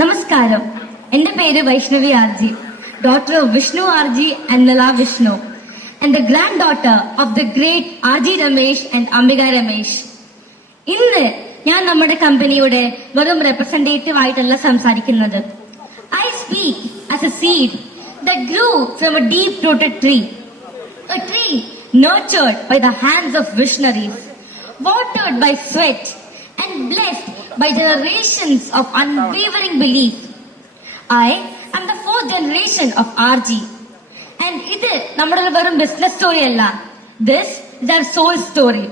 നമസ്കാരം. എന്റെ പേര് Vaishnavi RG, daughter of Vishnu RG and Nala Vishnu, and the granddaughter of the great RG Ramesh and Ambika Ramesh. ഇന്ന് ഞാൻ നമ്മുടെ കമ്പനിയുടെ വെറും റെപ്രസെന്റേറ്റീവ് ആയിട്ടല്ല സംസാരിക്കുന്നത്. I speak as a seed that grew from a deep-rooted tree. A tree nurtured by the hands of visionaries, watered by sweat, and blessed by generations of unwavering belief. I am the fourth generation of RG. And ഇത് നമ്മുടെ വെറും business story അല്ല. This is our soul story.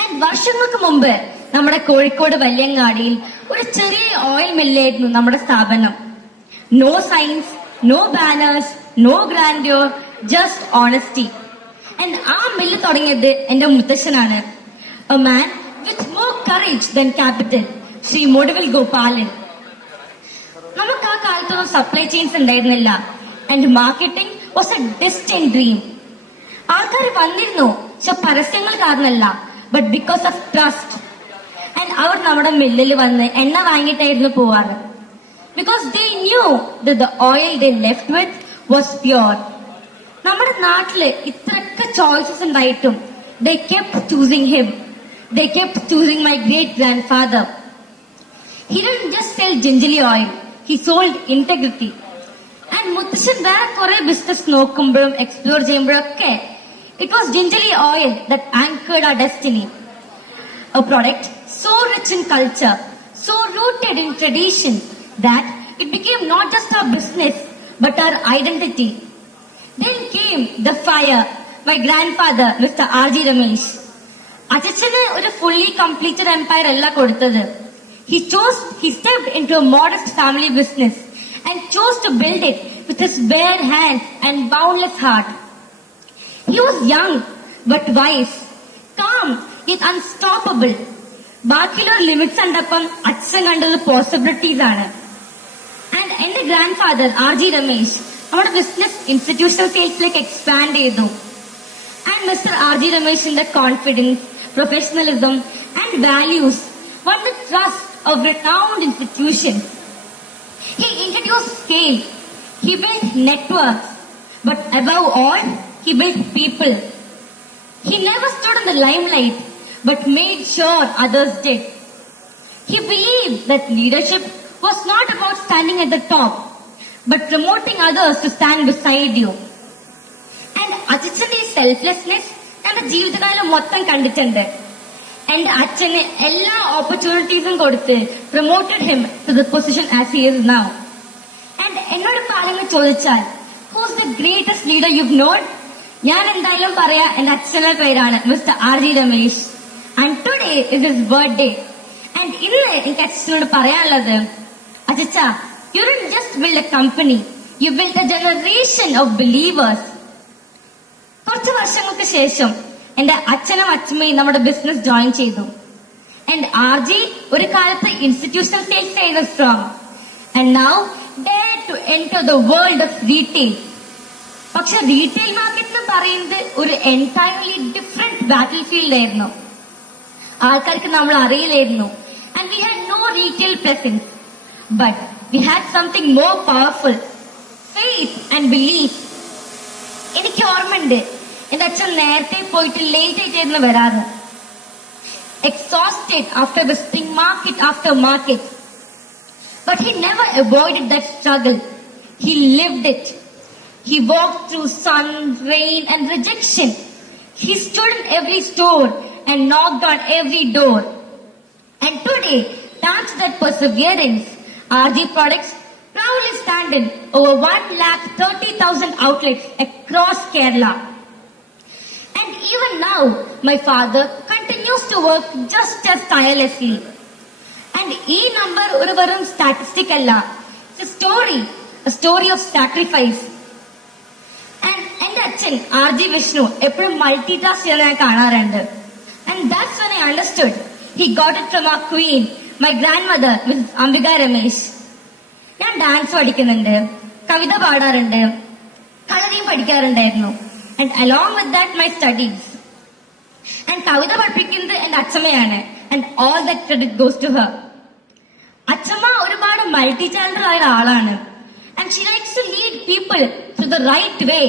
And വർഷങ്ങൾക്ക് മുമ്പ് നമ്മുടെ കോഴിക്കോട് വല്യങ്ങാടിയിൽ ഒരു ചെറിയ ഓയിൽ മില്ലായിരുന്നു നമ്മുടെ സ്ഥാപനം. No signs, no banners, no grandeur, just honesty. And ആ മില്ല് തുടങ്ങിയത് എന്റെ മുത്തശ്ശനാണ്. A man with more courage than capital, Shri മോഡവിൽ ഗോപാലൻ. നമുക്ക് ആ കാലത്തൊന്നും സപ്ലൈ ചെയിൻസ് ഉണ്ടായിരുന്നില്ല. And marketing was a distant dream. ആൾക്കാർ വന്നിരുന്നു, പക്ഷെ പരസ്യങ്ങൾ കാരണമല്ല, but because of trust. And അവർ നമ്മുടെ മില്ലിൽ വന്ന് എണ്ണ വാങ്ങിയിട്ടായിരുന്നു പോവാറ്. Because they knew that the oil they left with was pure. നമ്മുടെ നാട്ടില് ഇത്രയൊക്കെ ചോയ്സസ് ഉണ്ടായിട്ടും they kept choosing him. They kept choosing my great grandfather. He didn't just sell gingerly oil. He sold integrity. And മുത്തശ്ശൻ വേറെ കുറെ ബിസിനസ് നോക്കുമ്പോഴും എക്സ്പ്ലോർ ചെയ്യുമ്പോഴൊക്കെ it was gingerly oil that anchored our destiny. A product so rich in culture, so rooted in tradition, that it became not just our business but our identity. Then came the fire, my grandfather, Mr. R.G. Ramesh. അച്ഛന് ഒരു fully completed empire അല്ല കൊടുത്തത്. He stepped into a modest family business and chose to build it with his bare hands and boundless heart. He was young but wise, calm yet unstoppable. ബാക്കിയുള്ള ലിമിറ്റ്സ് കണ്ടപ്പം അച്ഛൻ കണ്ടത് പോസിബിലിറ്റീസ് ആണ്. ആൻഡ് എന്റെ ഗ്രാൻഡ് ഫാദർ R.G. രമേശ് നമ്മുടെ business institutional സെയിൽസിലേക്ക് expand ചെയ്തു. And mister R.G. രമേശിന്റെ confidence, professionalism and values won the trust of renowned institutions. He introduced scale, he built networks, but above all, he built people. He never stood in the limelight, but made sure others did. He believed that leadership was not about standing at the top, but promoting others to stand beside you. And അച്ഛന്റെ selflessness എന്റെ ജീവിതകാലം മൊത്തം കണ്ടിട്ടുണ്ട്. എന്റെ അച്ഛന് എല്ലാ ഓപ്പർച്യൂണിറ്റീസും കൊടുത്ത് promoted him to the position as he is now. And എന്നോട് ആരെങ്കിലും ചോദിച്ചാൽ who's the greatest leader you known, ഞാൻ എന്തായാലും പറയാ എന്റെ അച്ഛന്റെ പേരാണ് mister R.G. Ramesh. And today is his birthday. And ഇന്ന് എനിക്ക് അച്ഛനോട് പറയാനുള്ളത്, അച്ഛ, you didn't just build a company, you built a generation of believers. കുറച്ച് വർഷങ്ങൾക്ക് ശേഷം എന്റെ അച്ഛനും അച്ഛമ്മയും നമ്മുടെ ബിസിനസ് ജോയിൻ ചെയ്തു. And R.G. ഒരു കാലത്ത് ഇൻസ്റ്റിറ്റ്യൂഷണൽ സെയിൽസ് ആയിരുന്നു strong. And now dare to enter the world of retail. പക്ഷെ റീറ്റെയിൽ മാർക്കറ്റ് എന്ന് പറയുന്നത് ഒരു എൻറ്റയർലി ഡിഫറെന്റ് ബാറ്റിൽ ഫീൽഡ് ആയിരുന്നു. ആൾക്കാർക്ക് നമ്മൾ അറിയില്ലായിരുന്നു. And we had no retail presence, but we had something more powerful, faith and belief. എനിക്ക് ഓർമ്മയുണ്ട്, എന്റെ അച്ഛൻ നേരത്തെ പോയിട്ട് ലേറ്റ് ആയിട്ടായിരുന്നു വരാറ്. Exhausted after visiting market after market, but he never avoided that struggle. He lived it. He walked through sun, rain and rejection. He stood in every store and knocked on every door. And today, thanks to that perseverance, RG Products proudly stand in over 130,000 outlets across Kerala. And even now, my father continues to work just as tirelessly. And ee number oru varum statistic alla. It's a story of sacrifice. എന്റെ അച്ഛൻ R.G. വിഷ്ണു എപ്പോഴും multi task ചെയ്യാൻ ഞാൻ കാണാറുണ്ട്. And that's when I understood he got it from our queen, my grandmother miss Ambika Ramesh. ഞാൻ dance പഠിക്കുന്നുണ്ട്, കവിത പാടാറുണ്ട്, കളരിയും പഠിക്കാറുണ്ടായിരുന്നു. And along with that my studies. And കവിത പഠിപ്പിക്കുന്നത് എന്റെ അച്ഛമ്മയാണ്. And all that credit goes to her. അച്ഛമ്മ ഒരുപാട് മൾട്ടി ടാലന്റഡ് ആയ ആളാണ്. And she likes to lead people to the right way,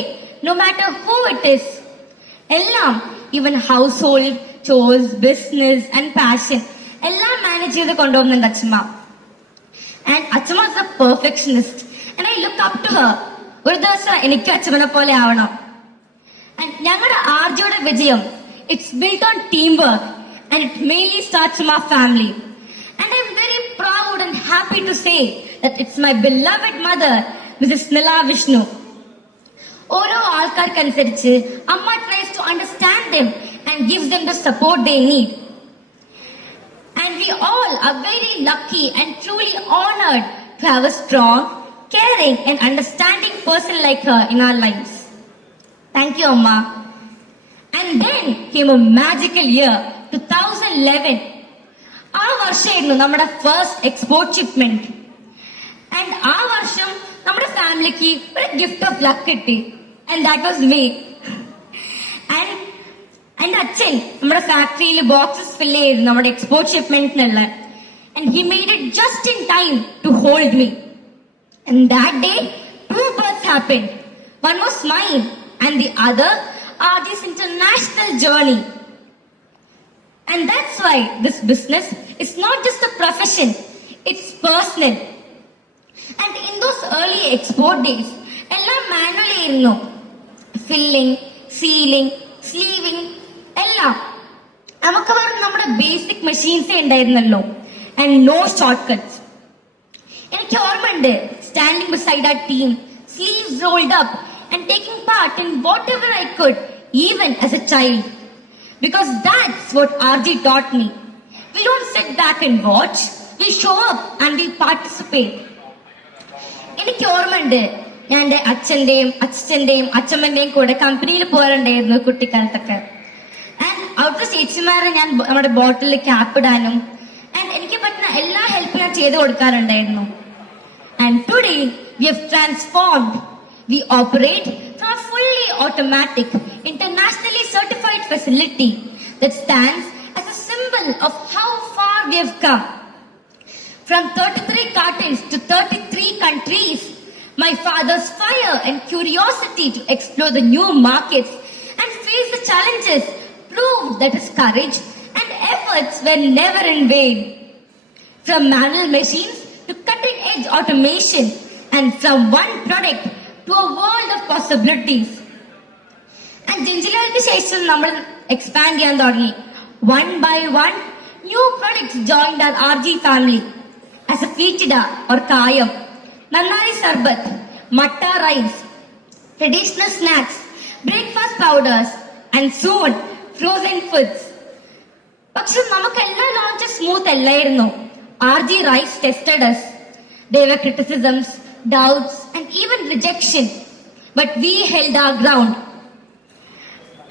no matter who it is. എല്ലാം, even house hold chores, business and passion എല്ലാം manage ചെയ്ത് കൊണ്ടുപോകുന്നുണ്ട് അച്ഛമ്മ. And അച്ഛമ്മ is a perfectionist and I look up to her. ഒരു ദിവസം എനിക്ക് അച്ഛമ്മനെ പോലെ ആവണം. ആൻഡ് ഞങ്ങളുടെ ആർജിയുടെ വിജയം, it's build on team work and it mainly starts from our family. And I am very proud and happy to say that it's my beloved mother Mrs Nila Vishnu. ഓരോ ആൾക്കാർക്കനുസരിച്ച് അമ്മ tries to understand them and gives them the support they need. And we all are very lucky and truly honored to have a strong, caring and understanding person like her in our lives. Thank you, Amma. And then came a magical year, 2011. ആ വർഷമായിരുന്നു നമ്മുടെ first export shipment. And ആ വർഷം നമ്മുടെ ഫാമിലിക്ക് ഒരു gift of luck കിട്ടി. And that was me. And എന്റെ അച്ഛൻ നമ്മുടെ ഫാക്ടറിയിൽ ബോക്സസ് ഫില്ല് ചെയ്തു നമ്മുടെ എക്സ്പോർട്ട് ഷിപ്മെന്റിനുള്ള. And he made it just in time to hold me. And that day two births happened. One was mine and the other are this international journey. And that's why this business is not just a profession, it's personal. And in those early export days, എല്ലാം manually ആയിരുന്നു. Filling, sealing, sleeving എല്ലാം നമുക്ക് വെറും നമ്മുടെ basic മെഷീൻസേ ഉണ്ടായിരുന്നല്ലോ. And no short cuts. എനിക്ക് ഓർമ്മയുണ്ട് സ്റ്റാൻഡിംഗ് ബിസൈഡ് ആ team, sleeves rolled up and taking part in whatever I could, even as a child. Because that's what RG taught me. We don't sit back and watch. We show up and we participate. എനിക്ക് ഓർമ്മയുണ്ട് ഞാൻ എന്റെ അച്ഛന്റെയും അച്ഛന്റെയും അച്ഛമ്മന്റെയും കൂടെ കമ്പനിയിൽ പോകാറുണ്ടായിരുന്നു കുട്ടിക്കാലത്തൊക്കെ. ആൻഡ് അവിടുത്തെ ചേച്ചിമാരെ ഞാൻ നമ്മുടെ ബോട്ടിലിൽ ക്യാപ്പ് ഇടാനും ആൻഡ് എനിക്ക് പറ്റുന്ന എല്ലാ ഹെൽപ്പും ഞാൻ ചെയ്തു കൊടുക്കാറുണ്ടായിരുന്നു. And today we have transformed. We operate from a fully automatic, internationally certified facility that stands as a symbol of how far we have come. From 33 cartons to 33 countries, my father's fire and curiosity to explore the new markets and face the challenges proved that his courage and efforts were never in vain. From manual machines to cutting-edge automation, and from one product to a world of possibilities. And ജിഞ്ചിലകൾക്ക് ശേഷം നമ്മൾ എക്സ്പാൻഡ് ചെയ്യാൻ തുടങ്ങി. One by one, new products joined our RG family as a feetida or kayam, nannari sarbat, matta rice, traditional snacks, breakfast powders, and soon frozen foods. പക്ഷെ നമുക്കെല്ലാം launch smooth അല്ലായിരുന്നു. RG rice tested us. There were criticisms, doubts and even rejection, but we held our ground.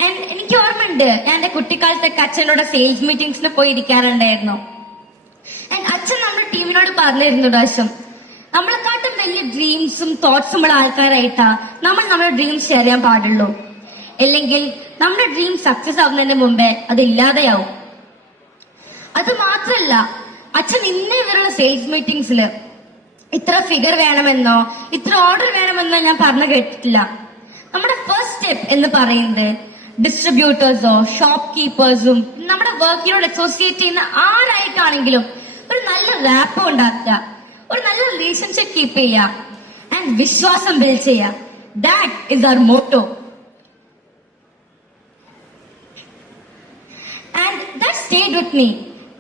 And എനിക്ക് ഓർമ്മയുണ്ട് ഞാൻ എന്റെ കുട്ടിക്കാലത്തൊക്കെ അച്ഛനോട് സെയിൽസ് മീറ്റിംഗ്സിന് പോയി ഇരിക്കാറുണ്ടായിരുന്നു. ആൻഡ് അച്ഛൻ നമ്മുടെ ടീമിനോട് പറഞ്ഞിരുന്നു പ്രാവശ്യം, നമ്മളെക്കാട്ടും വലിയ ഡ്രീംസും തോട്ട്സും ഉള്ള ആൾക്കാരായിട്ടാ നമ്മൾ നമ്മുടെ ഡ്രീംസ് ഷെയർ ചെയ്യാൻ പാടുള്ളൂ. അല്ലെങ്കിൽ നമ്മുടെ ഡ്രീം സക്സസ് ആവുന്നതിന് മുമ്പേ അത് ഇല്ലാതെയാവും. അത് മാത്രല്ല, അച്ഛൻ ഇന്നേ വരെയുള്ള സെയിൽസ് മീറ്റിംഗ്സിൽ ഇത്ര ഫിഗർ വേണമെന്നോ ഇത്ര ഓർഡർ വേണമെന്നോ ഞാൻ പറഞ്ഞു കേട്ടിട്ടില്ല. നമ്മുടെ ഫസ്റ്റ് സ്റ്റെപ്പ് എന്ന് പറയുന്നത് ഡിസ്ട്രിബ്യൂട്ടേഴ്സോ ഷോപ്പ് കീപ്പേഴ്സും നമ്മുടെ വർക്കിനോട് അസോസിയേറ്റ് ചെയ്യുന്ന ആരായിട്ടാണെങ്കിലും ഒരു നല്ല റാപ്പ് ഉണ്ടാക്കുക, ഒരു നല്ല റിലേഷൻഷിപ്പ് കീപ്പ് ചെയ്യുക ആൻഡ് വിശ്വാസം ബിൽഡ് ചെയ്യുക. That is our motto. And that stayed with me.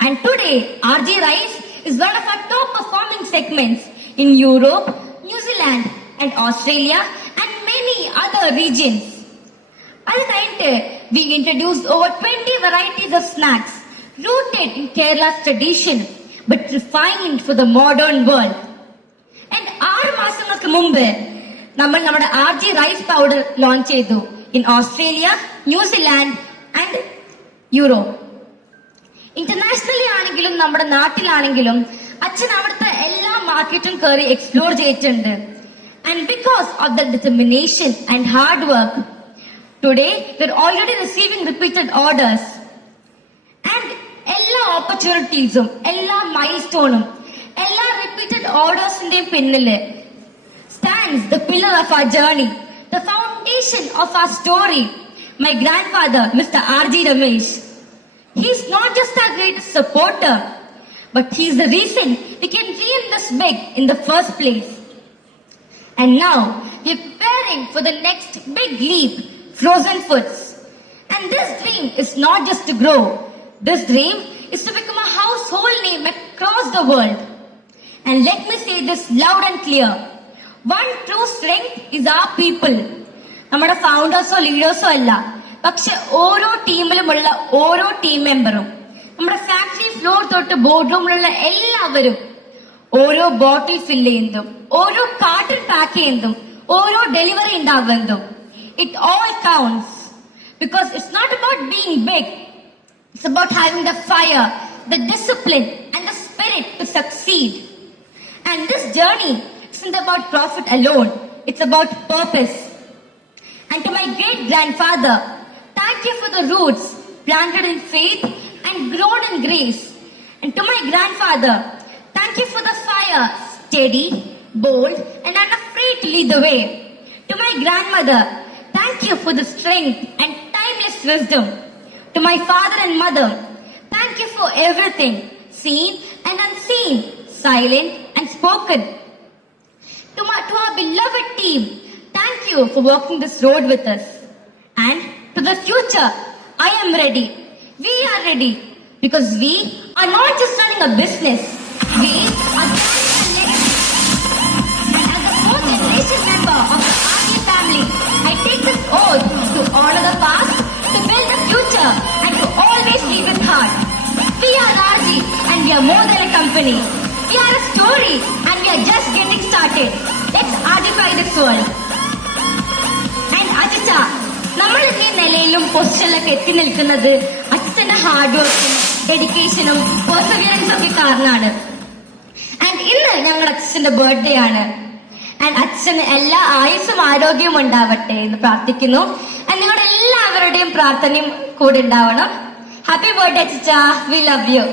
And today RG Rice is one of our top performing segments in Europe, New Zealand and Australia and many other regions. At the time, we introduced over 20 varieties of snacks rooted in Kerala's tradition but refined for the modern world. And 6 മാസങ്ങൾക്ക് മുമ്പ് നമ്മൾ നമ്മുടെ RG Rice powder launch ചെയ്തു in Australia, New Zealand and Europe. Internationally ആണെങ്കിലും നമ്മുടെ നാട്ടിലാണെങ്കിലും അച്ഛൻ അവിടുത്തെ എല്ലാ മാർക്കറ്റും കയറി എക്സ്പ്ലോർ ചെയ്തിട്ടുണ്ട്. And because of the determination and hard work, today we are already receiving repeated orders. And എല്ലാ ഓപ്പർച്യൂണിറ്റീസും എല്ലാ മൈൽ സ്റ്റോണും എല്ലാ റിപ്പീറ്റഡ് ഓർഡേഴ്സിന്റെയും പിന്നില് stands the pillar of our journey, the foundation of our story, my grandfather, Mr. R.G. Ramesh. He's not just our greatest supporter, but he's the reason we can dream this big in the first place. And now, we're preparing for the next big leap, Frozen Foods. And this dream is not just to grow. This dream is to become a household name across the world. And let me say this loud and clear. One true strength is our people. നമ്മുടെ ഫൗണ്ടേഴ്സോ ലീഡേഴ്സോ അല്ല, പക്ഷെ ഓരോ ടീമിലുമുള്ള ഓരോ ടീം മെമ്പറും, നമ്മുടെ ഫാക്ടറി ഫ്ലോർ തൊട്ട് ബോർഡ് റൂമിലുള്ള എല്ലാവരും, ഓരോ ബോട്ടിൽ ഫില്ല് ചെയ്യുന്നതും, ഓരോ കാർട്ടൺ പാക്ക് ചെയ്യുന്നതും, ഓരോ ഡെലിവറി ഉണ്ടാകുന്നതും, it all counts. Because it's not about being big. It's about having the fire, the discipline, and the spirit to succeed. And this journey isn't about profit alone. It's about purpose. And to my great-grandfather, thank you for the roots planted in faith and grown in grace. And to my grandfather, thank you for the fire, steady, bold, and unafraid to lead the way. To my grandmother, thank you for the strength and timeless wisdom. To my father and mother, thank you for everything, seen and unseen, silent and spoken. To our beloved team, thank you for walking this road with us. And to the future, I am ready. We are ready. Because we are not just running a business. We are carrying a legacy. And as the fourth generation member of the RG family, I take this oath to honor the past, to build the future, and to always lead with heart. We are RG and we are more than a company. We are a story and we are just getting started. Let's RGify this world. And Achicha, നമ്മൾ ഈ നിലയിലും പൊസിഷനിലൊക്കെ എത്തി നിൽക്കുന്നത് അച്ഛന്റെ ഹാർഡ് വർക്കും ഡെഡിക്കേഷനും പെർസെവറൻസും ഒക്കെ കാരണമാണ്. ആൻഡ് ഇന്ന് ഞങ്ങളുടെ അച്ഛന്റെ ബർത്ത്ഡേ ആണ്. ആൻഡ് അച്ഛന് എല്ലാ ആയുസ്സും ആരോഗ്യവും ഉണ്ടാവട്ടെ എന്ന് പ്രാർത്ഥിക്കുന്നു. ആൻഡ് നിങ്ങളുടെ എല്ലാവരുടെയും പ്രാർത്ഥനയും കൂടെ ഉണ്ടാവണം. ഹാപ്പി ബർത്ത്ഡേ അച്ഛാ, വി ലവ് യു.